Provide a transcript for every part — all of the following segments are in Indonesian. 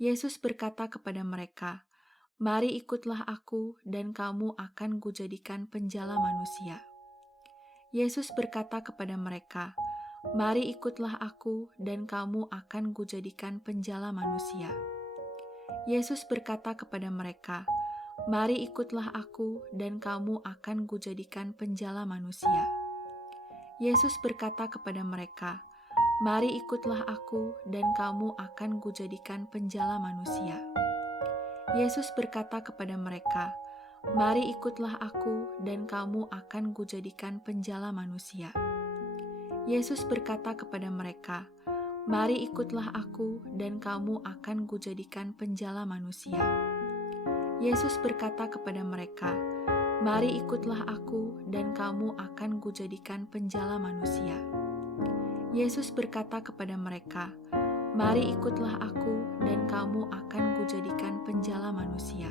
Yesus berkata kepada mereka, "Mari ikutlah aku dan kamu akan kujadikan penjala manusia." Yesus berkata kepada mereka, "Mari ikutlah aku dan kamu akan kujadikan penjala manusia." Yesus berkata kepada mereka, "Mari ikutlah aku dan kamu akan kujadikan penjala manusia." Yesus berkata kepada mereka, "Mari ikutlah aku dan kamu akan kujadikan penjala manusia." Yesus berkata kepada mereka, "Mari ikutlah aku dan kamu akan kujadikan penjala manusia." Yesus berkata kepada mereka, "Mari ikutlah aku dan kamu akan kujadikan penjala manusia." Yesus berkata kepada mereka, "Mari ikutlah aku dan kamu akan kujadikan penjala manusia." Yesus berkata kepada mereka, "Mari ikutlah aku dan kamu akan kujadikan penjala manusia."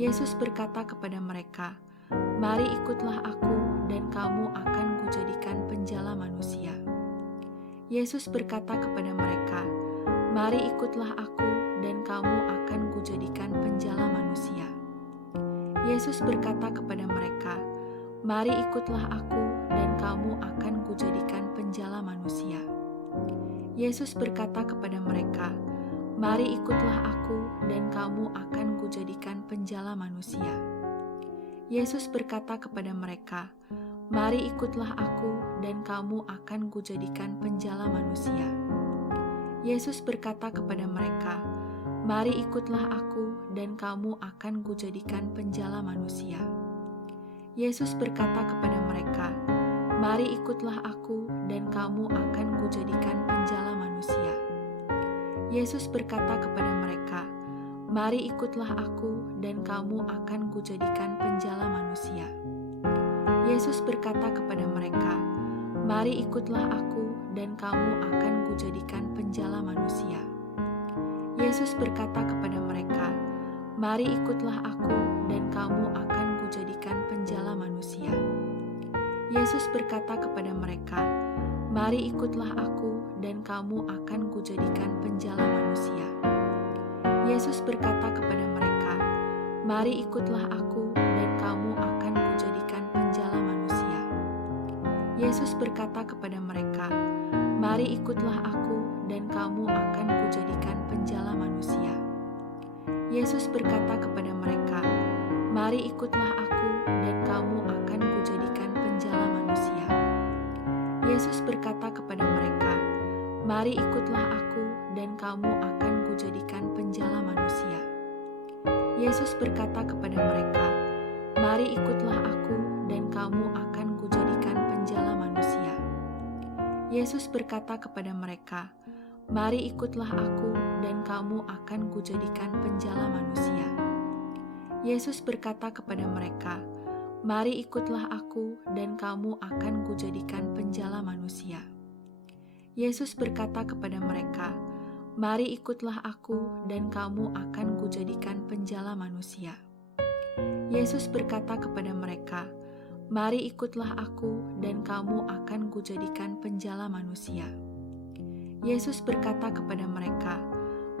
Yesus berkata kepada mereka, "Mari ikutlah aku dan kamu akan kujadikan penjala manusia." Yesus berkata kepada mereka, "Mari ikutlah aku dan kamu akan kujadikan penjala manusia." Yesus berkata kepada mereka, "Mari ikutlah aku dan kamu akan kujadikan penjala manusia." Yesus berkata kepada mereka, "Mari ikutlah aku dan kamu akan kujadikan penjala manusia." Yesus berkata kepada mereka, "Mari ikutlah aku dan kamu akan kujadikan penjala manusia." Yesus berkata kepada mereka, "Mari ikutlah aku dan kamu akan kujadikan penjala manusia." Yesus berkata kepada mereka, "Mari ikutlah aku dan kamu akan kujadikan penjala manusia." Yesus berkata kepada mereka, "Mari ikutlah aku dan kamu akan kujadikan penjala manusia." Yesus berkata kepada mereka, "Mari ikutlah aku dan kamu akan kujadikan penjala manusia." Yesus berkata kepada mereka, "Mari ikutlah aku dan kamu akan kujadikan penjala manusia." Yesus berkata kepada mereka, "Mari ikutlah aku dan kamu akan kujadikan penjala manusia." Yesus berkata kepada mereka, "Mari ikutlah aku dan kamu akan kujadikan penjala manusia." Yesus berkata kepada mereka, "Mari ikutlah aku dan kamu akan kujadikan penjala manusia." Yesus berkata kepada mereka, "Mari ikutlah aku dan kamu akan kujadikan penjala manusia." Yesus berkata kepada mereka, "Mari ikutlah aku dan kamu akan kujadikan penjala manusia." Yesus berkata kepada mereka, "Mari ikutlah aku dan kamu akan kujadikan penjala manusia." Yesus berkata kepada mereka, "Mari ikutlah aku dan kamu akan kujadikan penjala manusia." Yesus berkata kepada mereka, "Mari ikutlah aku dan kamu akan kujadikan penjala manusia." Yesus berkata kepada mereka, "Mari ikutlah aku dan kamu akan kujadikan penjala manusia." Yesus berkata kepada mereka, "Mari ikutlah aku dan kamu akan kujadikan penjala manusia." Yesus berkata kepada mereka,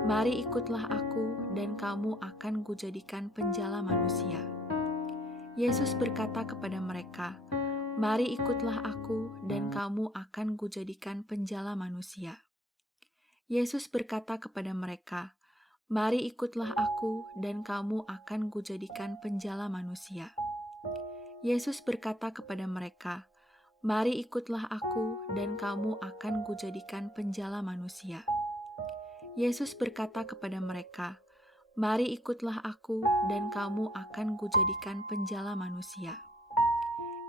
"Mari ikutlah aku dan kamu akan kujadikan penjala manusia." Yesus berkata kepada mereka, "Mari ikutlah aku dan kamu akan kujadikan penjala manusia." Yesus berkata kepada mereka, "Mari ikutlah aku dan kamu akan kujadikan penjala manusia." Yesus berkata kepada mereka, "Mari ikutlah aku dan kamu akan kujadikan penjala manusia." Yesus berkata kepada mereka, "Mari ikutlah aku dan kamu akan kujadikan penjala manusia."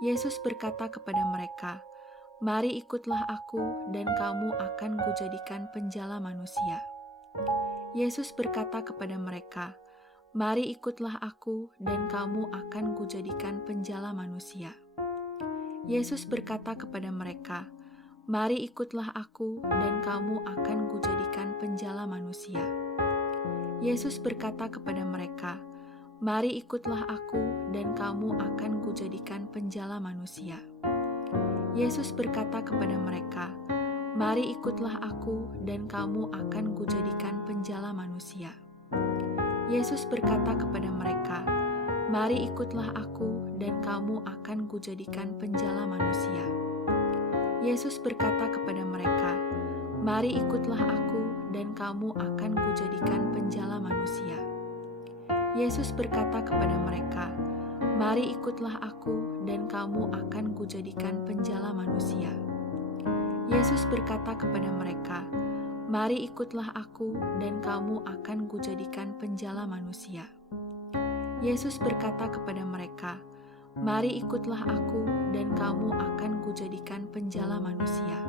Yesus berkata kepada mereka, "Mari ikutlah aku dan kamu akan kujadikan penjala manusia." Yesus berkata kepada mereka, "Mari ikutlah aku dan kamu akan kujadikan penjala manusia." Yesus berkata kepada mereka, "Mari ikutlah aku dan kamu akan kujadikan penjala manusia." Yesus berkata kepada mereka, "Mari ikutlah aku dan kamu akan kujadikan penjala manusia." Yesus berkata kepada mereka, "Mari ikutlah aku dan kamu akan kujadikan penjala penjala manusia. Yesus berkata kepada mereka, "Mari ikutlah aku dan kamu akan kujadikan penjala manusia." Yesus berkata kepada mereka, "Mari ikutlah aku dan kamu akan kujadikan penjala manusia." Yesus berkata kepada mereka, "Mari ikutlah aku dan kamu akan kujadikan penjala manusia." Yesus berkata kepada mereka, "Mari ikutlah aku dan kamu akan kujadikan penjala manusia." Yesus berkata kepada mereka, "Mari ikutlah aku dan kamu akan kujadikan penjala manusia."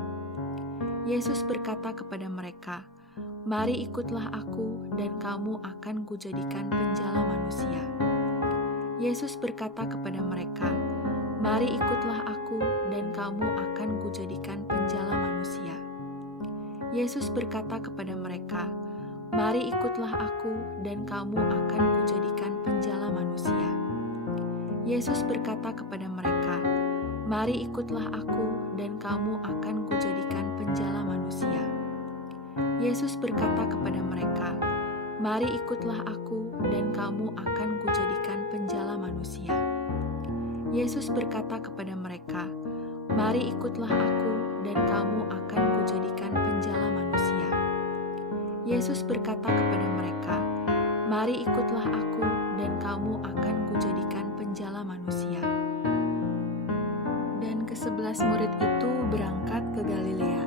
Yesus berkata kepada mereka, "Mari ikutlah aku dan kamu akan kujadikan penjala manusia." Yesus berkata kepada mereka, "Mari ikutlah aku dan kamu akan kujadikan penjala manusia." Yesus berkata kepada mereka, "Mari ikutlah aku dan kamu akan kujadikan penjala manusia." Yesus berkata kepada mereka, "Mari ikutlah aku dan kamu akan kujadikan penjala manusia." Yesus berkata kepada mereka, "Mari ikutlah aku dan kamu akan kujadikan penjala manusia." Yesus berkata kepada mereka, "Mari ikutlah aku dan kamu akan kujadikan penjala manusia." Yesus berkata kepada mereka, "Mari ikutlah aku dan kamu akan kujadikan penjala manusia." Dan ke-11 murid itu berangkat ke Galilea,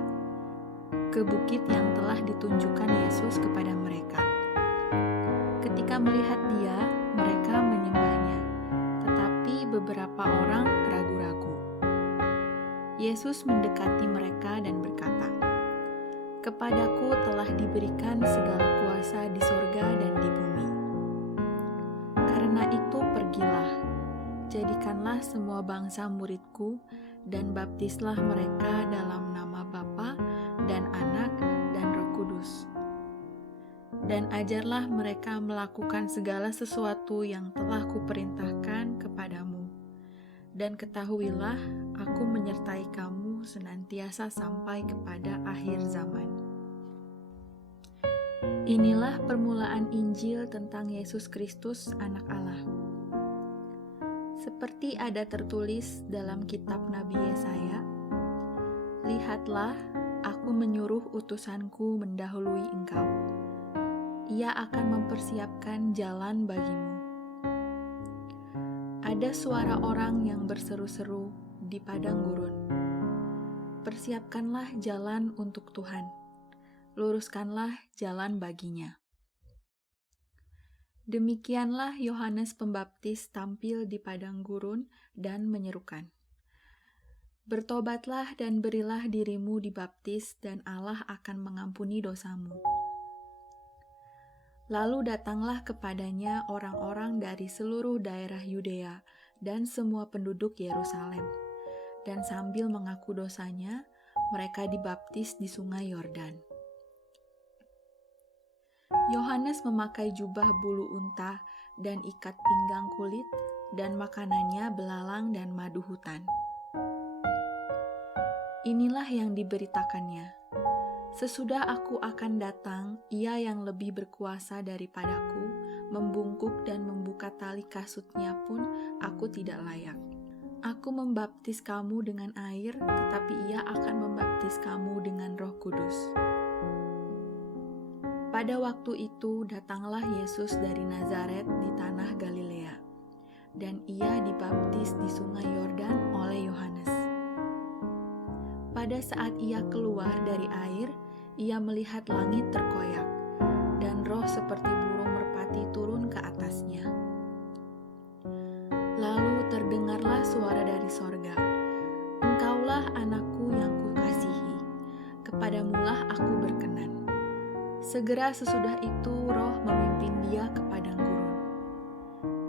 ke bukit yang telah ditunjukkan Yesus kepada mereka. Ketika melihat Dia, mereka menyembahnya, tetapi beberapa orang ragu-ragu. Yesus mendekati mereka dan berkata, "Kepadaku telah diberikan segala kuasa di sorga dan di bumi. Karena itu pergilah, jadikanlah semua bangsa muridku, dan baptislah mereka dalam nama Bapa dan Anak dan Roh Kudus. Dan ajarlah mereka melakukan segala sesuatu yang telah kuperintahkan kepadamu. Dan ketahuilah, aku menyertai kamu senantiasa sampai kepada akhir zaman." Inilah permulaan Injil tentang Yesus Kristus, Anak Allah. Seperti ada tertulis dalam kitab Nabi Yesaya, "Lihatlah, aku menyuruh utusanku mendahului engkau. Ia akan mempersiapkan jalan bagimu." Ada suara orang yang berseru-seru di padang gurun, "Persiapkanlah jalan untuk Tuhan, luruskanlah jalan baginya." Demikianlah Yohanes Pembaptis tampil di padang gurun dan menyerukan, "Bertobatlah dan berilah dirimu dibaptis dan Allah akan mengampuni dosamu." Lalu datanglah kepadanya orang-orang dari seluruh daerah Yudea dan semua penduduk Yerusalem, dan sambil mengaku dosanya, mereka dibaptis di sungai Yordan. Yohanes memakai jubah bulu unta dan ikat pinggang kulit, dan makanannya belalang dan madu hutan. Inilah yang diberitakannya, "Sesudah aku akan datang, Ia yang lebih berkuasa daripadaku, membungkuk dan membuka tali kasutnya pun aku tidak layak. Aku membaptis kamu dengan air, tetapi Ia akan membaptis kamu dengan Roh Kudus." Pada waktu itu datanglah Yesus dari Nazaret di tanah Galilea, dan Ia dibaptis di sungai Yordan oleh Yohanes. Pada saat Ia keluar dari air, Ia melihat langit terkoyak, dan roh seperti burung merpati turun ke atasnya. Lalu terdengarlah suara dari sorga, "Engkaulah anakku yang kukasihi, kepadamulah aku berkenan." Segera sesudah itu roh memimpin Dia ke padang gurun.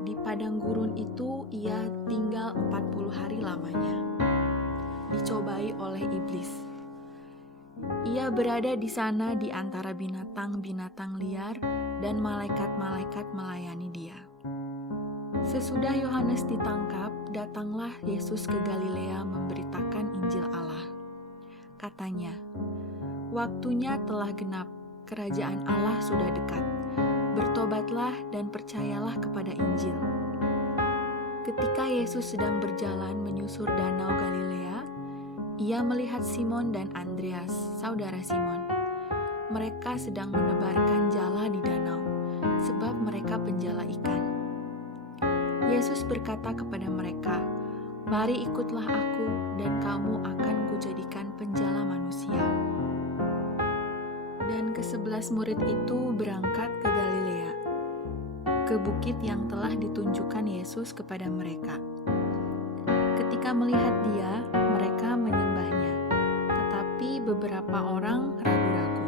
Di padang gurun itu Ia tinggal 40 hari lamanya, dicobai oleh iblis. Ia berada di sana di antara binatang-binatang liar, dan malaikat-malaikat melayani Dia. Sesudah Yohanes ditangkap, datanglah Yesus ke Galilea memberitakan Injil Allah. Katanya, "Waktunya telah genap, kerajaan Allah sudah dekat. Bertobatlah dan percayalah kepada Injil. Ketika Yesus sedang berjalan menyusur danau Galilea, ia melihat Simon dan Andreas, saudara Simon. Mereka sedang menebarkan jala di danau, sebab mereka penjala ikan. Yesus berkata kepada mereka, "Mari ikutlah aku, dan kamu akan kujadikan penjala manusia." Dan ke-11 murid itu berangkat ke Galilea, ke bukit yang telah ditunjukkan Yesus kepada mereka. Ketika melihat Dia, mereka menyembahnya, tetapi beberapa orang ragu-ragu.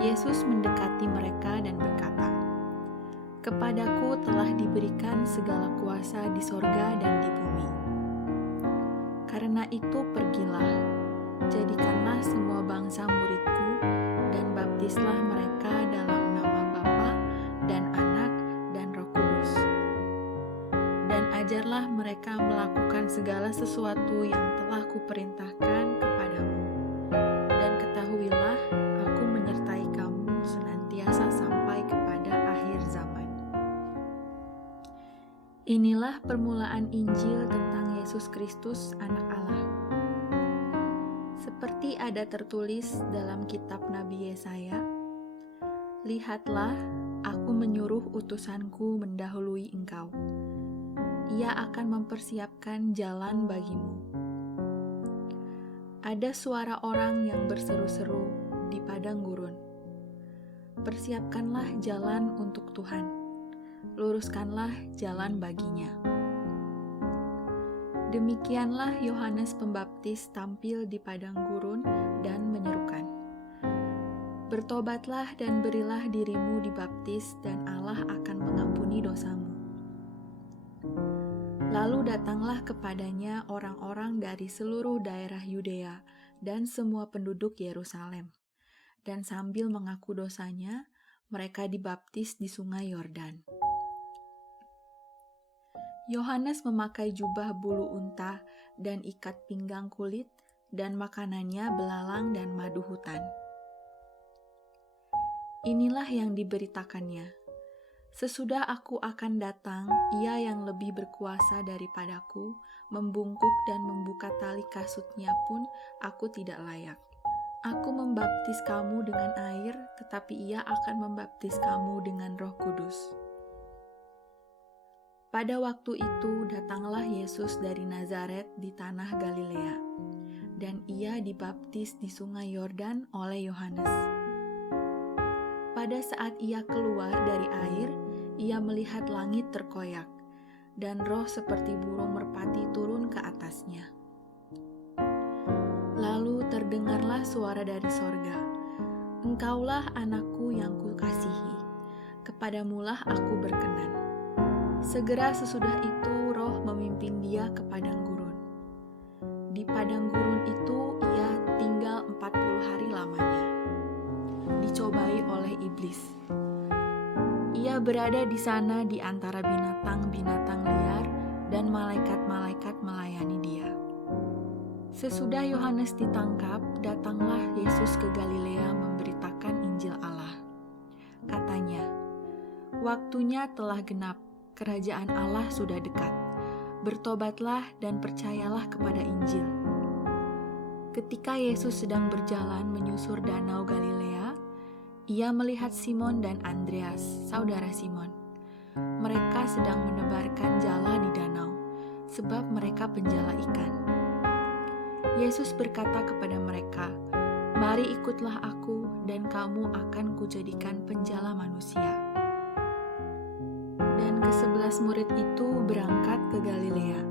Yesus mendekati mereka dan berkata, "Kepadaku telah diberikan segala kuasa di sorga dan di bumi. Karena itu pergilah, jadikanlah semua bangsa muridku, dan baptislah mereka dalam nama Bapa dan Anak dan Roh Kudus. Dan ajarlah mereka melakukan segala sesuatu yang telah kuperintahkan kepadamu. Dan ketahuilah, aku menyertai kamu senantiasa sampai kepada akhir zaman." Inilah permulaan Injil tentang Yesus Kristus, Anak Allah. Seperti ada tertulis dalam kitab Nabi Yesaya, "Lihatlah, aku menyuruh utusanku mendahului engkau. Ia akan mempersiapkan jalan bagimu." Ada suara orang yang berseru-seru di padang gurun, "Persiapkanlah jalan untuk Tuhan, luruskanlah jalan baginya." Demikianlah Yohanes Pembaptis tampil di padang gurun dan menyerukan, "Bertobatlah dan berilah dirimu dibaptis, dan Allah akan mengampuni dosamu." Lalu datanglah kepadanya orang-orang dari seluruh daerah Yudea dan semua penduduk Yerusalem, dan sambil mengaku dosanya, mereka dibaptis di sungai Yordan. Yohanes memakai jubah bulu unta dan ikat pinggang kulit, dan makanannya belalang dan madu hutan. Inilah yang diberitakannya, "Sesudah aku akan datang, ia yang lebih berkuasa daripadaku, membungkuk dan membuka tali kasutnya pun aku tidak layak. Aku membaptis kamu dengan air, tetapi ia akan membaptis kamu dengan Roh Kudus." Pada waktu itu datanglah Yesus dari Nazaret di tanah Galilea, dan ia dibaptis di sungai Yordan oleh Yohanes. Pada saat ia keluar dari air, ia melihat langit terkoyak, dan roh seperti burung merpati turun ke atasnya. Lalu terdengarlah suara dari sorga, "Engkaulah anakku yang kukasihi, kepadamulah aku berkenan." Segera sesudah itu roh memimpin dia ke padang gurun. Di padang gurun itu ia tinggal 40 hari lamanya, dicobai oleh iblis. Ia berada di sana di antara binatang-binatang liar, dan malaikat-malaikat melayani dia. Sesudah Yohanes ditangkap, datanglah Yesus ke Galilea memberitakan Injil Allah. Katanya, "Waktunya telah genap, kerajaan Allah sudah dekat. Bertobatlah dan percayalah kepada Injil." Ketika Yesus sedang berjalan menyusur danau Galilea, ia melihat Simon dan Andreas, saudara Simon. Mereka sedang menebarkan jala di danau, sebab mereka penjala ikan. Yesus berkata kepada mereka, "Mari ikutlah aku, dan kamu akan kujadikan penjala manusia." Dan ke-11 murid itu berangkat ke Galilea,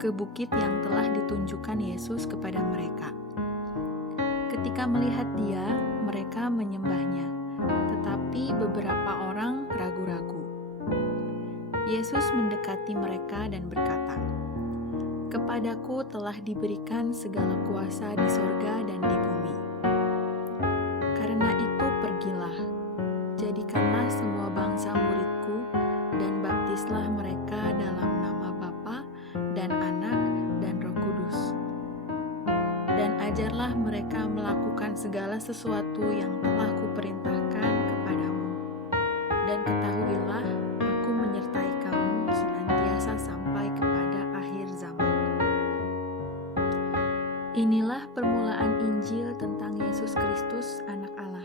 ke bukit yang telah ditunjukkan Yesus kepada mereka. Ketika melihat Dia, mereka menyembahnya, tetapi beberapa orang ragu-ragu. Yesus mendekati mereka dan berkata, "Kepadaku telah diberikan segala kuasa di sorga dan di bumi. Karena itu pergilah, jadikanlah semua bangsa muridku, dan baptislah mereka dalam nama Bapa dan Anak dan Roh Kudus. Dan ajarlah mereka melakukan segala sesuatu yang telah kuperintahkan kepadamu. Dan ketahuilah, aku menyertai kamu senantiasa sampai kepada akhir zaman. Inilah permulaan Injil tentang Yesus Kristus, Anak Allah.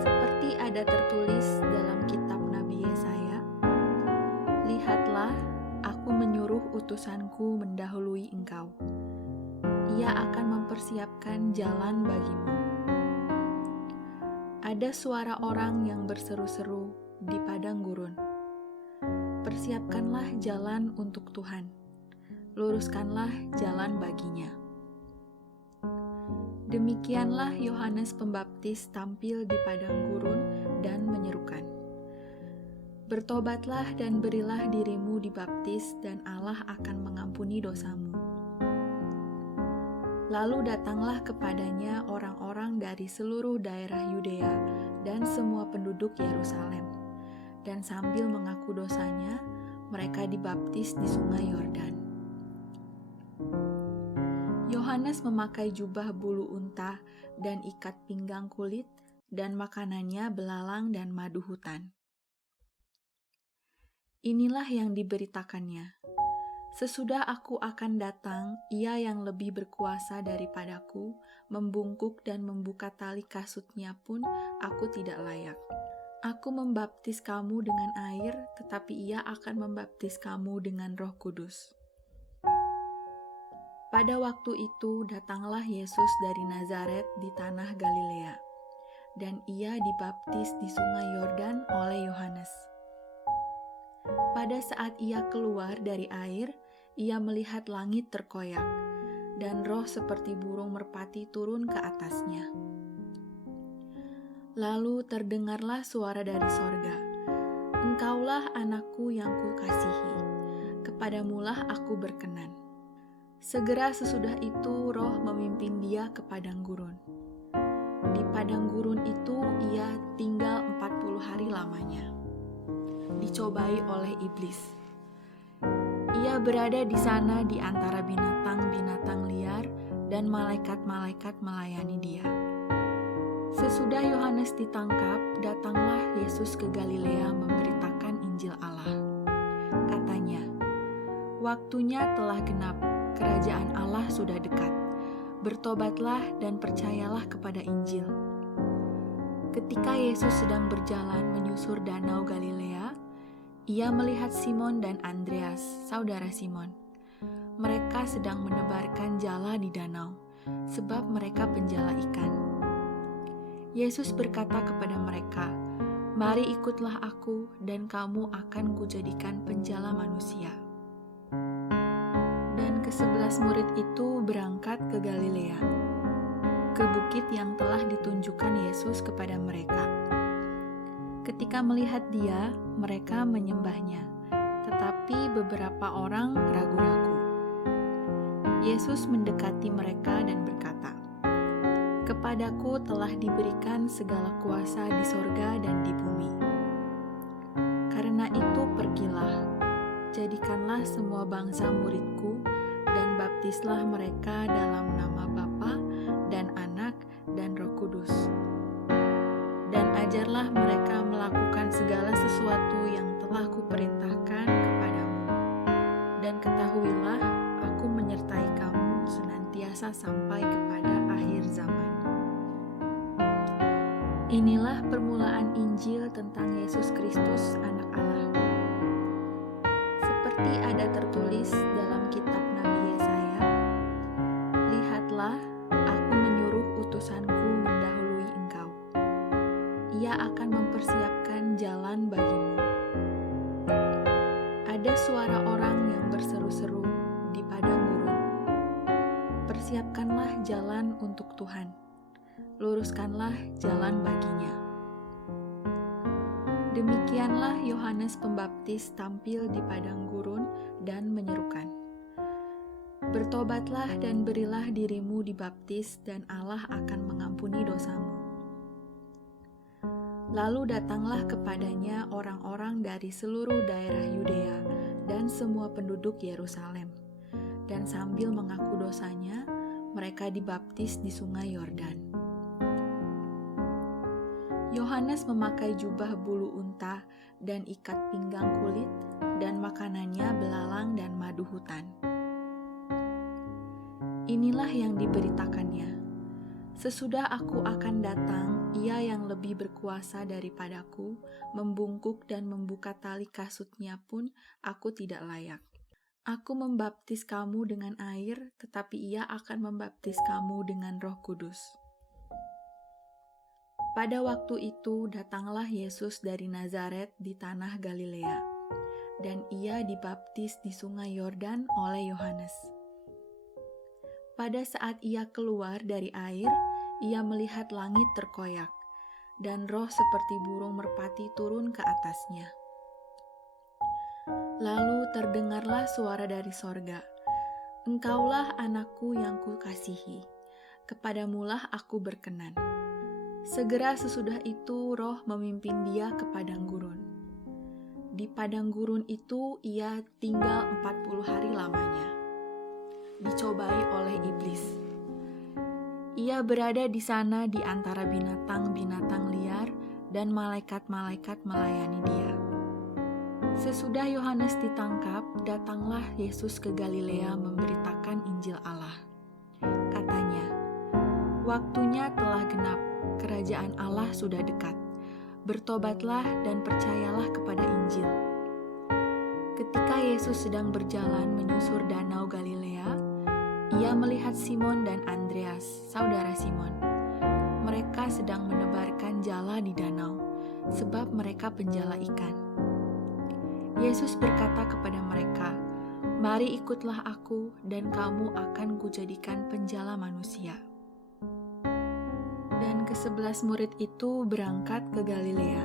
Seperti ada tertulis dalam kitab Nabi Yesaya, "Lihatlah, aku menyuruh utusanku mendahului engkau. Ia akan mempersiapkan jalan bagimu." Ada suara orang yang berseru-seru di padang gurun, "Persiapkanlah jalan untuk Tuhan, luruskanlah jalan baginya." Demikianlah Yohanes Pembaptis tampil di padang gurun dan menyerukan, "Bertobatlah dan berilah dirimu dibaptis, dan Allah akan mengampuni dosamu." Lalu datanglah kepadanya orang-orang dari seluruh daerah Yudea dan semua penduduk Yerusalem, dan sambil mengaku dosanya, mereka dibaptis di sungai Yordan. Yohanes memakai jubah bulu unta dan ikat pinggang kulit, dan makanannya belalang dan madu hutan. Inilah yang diberitakannya, "Sesudah aku akan datang, ia yang lebih berkuasa daripadaku, membungkuk dan membuka tali kasutnya pun aku tidak layak. Aku membaptis kamu dengan air, tetapi ia akan membaptis kamu dengan Roh Kudus." Pada waktu itu datanglah Yesus dari Nazaret di tanah Galilea, dan ia dibaptis di sungai Yordan oleh Yohanes. Pada saat ia keluar dari air, ia melihat langit terkoyak, dan roh seperti burung merpati turun ke atasnya. Lalu terdengarlah suara dari sorga, "Engkaulah anakku yang kukasihi, kepadamulah aku berkenan." Segera sesudah itu roh memimpin dia ke padang gurun. Di padang gurun itu ia tinggal 40 hari lamanya, dicobai oleh iblis. Ia berada di sana di antara binatang-binatang liar, dan malaikat-malaikat melayani dia. Sesudah Yohanes ditangkap, datanglah Yesus ke Galilea memberitakan Injil Allah. Katanya, "Waktunya telah genap, kerajaan Allah sudah dekat. Bertobatlah dan percayalah kepada Injil." Ketika Yesus sedang berjalan menyusur danau Galilea, ia melihat Simon dan Andreas, saudara Simon. Mereka sedang menebarkan jala di danau, sebab mereka penjala ikan. Yesus berkata kepada mereka, "Mari ikutlah aku, dan kamu akan kujadikan penjala manusia." Dan ke-11 murid itu berangkat ke Galilea, ke bukit yang telah ditunjukkan Yesus kepada mereka. Ketika melihat dia, mereka menyembahnya, tetapi beberapa orang ragu-ragu. Yesus mendekati mereka dan berkata, "Kepadaku telah diberikan segala kuasa di sorga dan di bumi. Karena itu pergilah, jadikanlah semua bangsa muridku, dan baptislah mereka dalam nama Bapa dan Anak dan Roh Kudus. Dan ajarlah mereka melakukan segala sesuatu yang telah kuperintahkan kepadamu. Dan ketahuilah, aku menyertai kamu senantiasa sampai kepada akhir zaman." Inilah permulaan Injil tentang Yesus Kristus, Anak Allah. Seperti ada tertulis dalam kitab Nabi Yesaya, "Lihatlah, aku menyuruh utusanku mendahului engkau. Ia akan mempersiapkan jalan bagimu." Ada suara orang yang berseru-seru di padang gurun, "Persiapkanlah jalan untuk Tuhan, luruskanlah jalan baginya." Demikianlah Yohanes Pembaptis tampil di padang gurun dan menyerukan, "Bertobatlah dan berilah dirimu dibaptis, dan Allah akan mengampuni dosamu." Lalu datanglah kepadanya orang-orang dari seluruh daerah Yudea dan semua penduduk Yerusalem, dan sambil mengaku dosanya, mereka dibaptis di sungai Yordan. Yohanes memakai jubah bulu unta dan ikat pinggang kulit, dan makanannya belalang dan madu hutan. Inilah yang diberitakannya. Sesudah aku akan datang, ia yang lebih berkuasa daripadaku, membungkuk dan membuka tali kasutnya pun aku tidak layak. Aku membaptis kamu dengan air, tetapi ia akan membaptis kamu dengan Roh Kudus. Pada waktu itu datanglah Yesus dari Nazaret di tanah Galilea, dan ia dibaptis di sungai Yordan oleh Yohanes. Pada saat ia keluar dari air, ia melihat langit terkoyak, dan roh seperti burung merpati turun ke atasnya. Lalu terdengarlah suara dari sorga, "Engkaulah anakku yang kukasihi, kepadamulah aku berkenan." Segera sesudah itu roh memimpin dia ke padang gurun. Di padang gurun itu ia tinggal 40 hari lamanya, dicobai oleh iblis. Ia berada di sana di antara binatang-binatang liar, dan malaikat-malaikat melayani dia. Sesudah Yohanes ditangkap, datanglah Yesus ke Galilea memberitakan Injil Allah. Katanya, "Waktunya telah genap, kerajaan Allah sudah dekat. Bertobatlah dan percayalah kepada Injil." Ketika Yesus sedang berjalan menyusur danau Galilea, ia melihat Simon dan Andreas, saudara Simon. Mereka sedang menebarkan jala di danau, sebab mereka penjala ikan. Yesus berkata kepada mereka, "Mari ikutlah aku, dan kamu akan kujadikan penjala manusia." Dan ke-11 murid itu berangkat ke Galilea,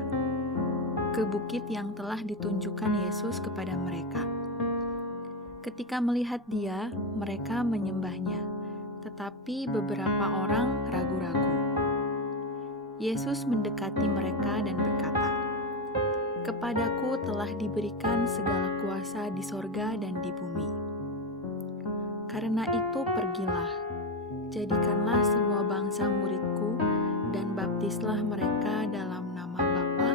ke bukit yang telah ditunjukkan Yesus kepada mereka. Ketika melihat dia, mereka menyembahnya, tetapi beberapa orang ragu-ragu. Yesus mendekati mereka dan berkata, "Kepadaku telah diberikan segala kuasa di sorga dan di bumi. Karena itu pergilah, jadikanlah semua bangsa muridku, dan baptislah mereka dalam nama Bapa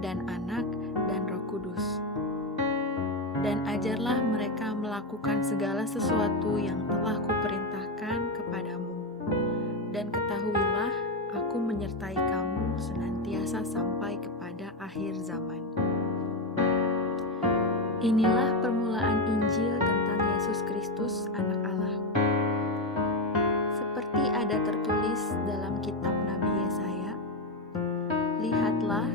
dan Anak dan Roh Kudus. Dan ajarlah mereka melakukan segala sesuatu yang telah kuperintahkan kepadamu. Dan ketahuilah, aku menyertai kamu senantiasa sampai kepada akhir zaman." Inilah permulaan Injil tentang Yesus Kristus, Anak Allah. Seperti ada tertulis dalam kitab Nabi Yesaya, "Lihatlah,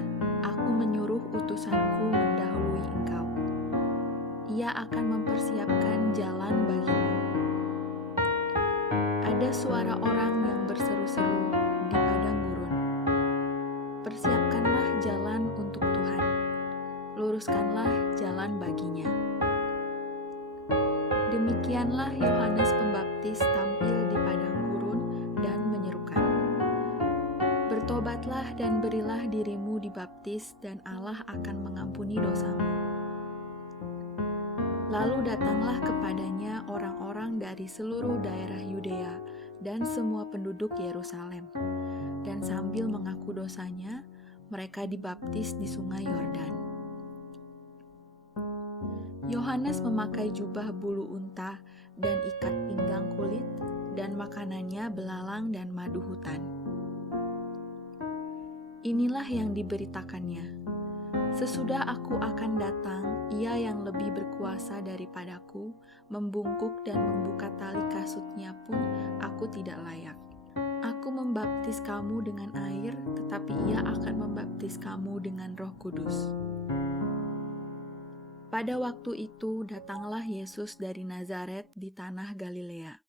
aku menyuruh utusanku mendahului engkau. Ia akan mempersiapkan jalan bagimu." Ada suara orang yang berseru-seru di padang gurun, "Persiapkanlah jalan untuk Tuhan, luruskanlah jalan baginya." Demikianlah Yohanes Pembaptis tampil di padang gurun dan menyerukan, "Bertobatlah dan berilah dirimu dibaptis, dan Allah akan mengampuni dosamu." Lalu datanglah kepadanya orang-orang dari seluruh daerah Yudea dan semua penduduk Yerusalem, dan sambil mengaku dosanya, mereka dibaptis di sungai Yordan. Yohanes memakai jubah bulu unta dan ikat pinggang kulit, dan makanannya belalang dan madu hutan. Inilah yang diberitakannya. Sesudah aku akan datang, ia yang lebih berkuasa daripadaku, membungkuk dan membuka tali kasutnya pun aku tidak layak. Aku membaptis kamu dengan air, tetapi ia akan membaptis kamu dengan Roh Kudus. Pada waktu itu datanglah Yesus dari Nazaret di tanah Galilea,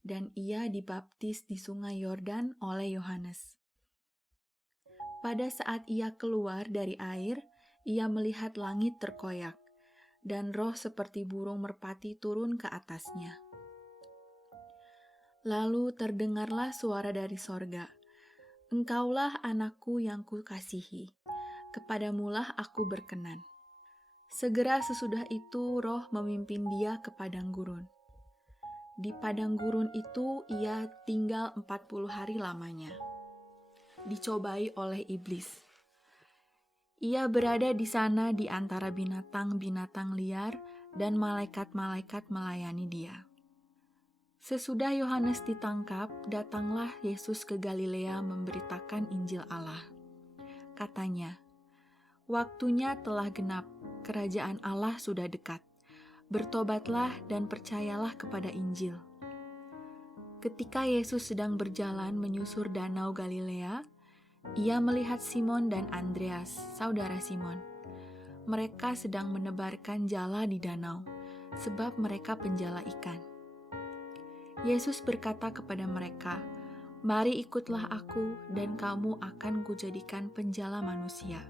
dan ia dibaptis di sungai Yordan oleh Yohanes. Pada saat ia keluar dari air, ia melihat langit terkoyak, dan roh seperti burung merpati turun ke atasnya. Lalu terdengarlah suara dari sorga, "Engkaulah anakku yang kukasihi, kepadamulah aku berkenan." Segera sesudah itu roh memimpin dia ke padang gurun. Di padang gurun itu ia tinggal 40 hari lamanya, dicobai oleh iblis. Ia berada di sana di antara binatang-binatang liar dan malaikat-malaikat melayani dia. Sesudah Yohanes ditangkap, datanglah Yesus ke Galilea memberitakan Injil Allah. Katanya, "Waktunya telah genap, kerajaan Allah sudah dekat. Bertobatlah dan percayalah kepada Injil." Ketika Yesus sedang berjalan menyusur danau Galilea, ia melihat Simon dan Andreas, saudara Simon. Mereka sedang menebarkan jala di danau, sebab mereka penjala ikan. Yesus berkata kepada mereka, "Mari ikutlah aku, dan kamu akan kujadikan penjala manusia."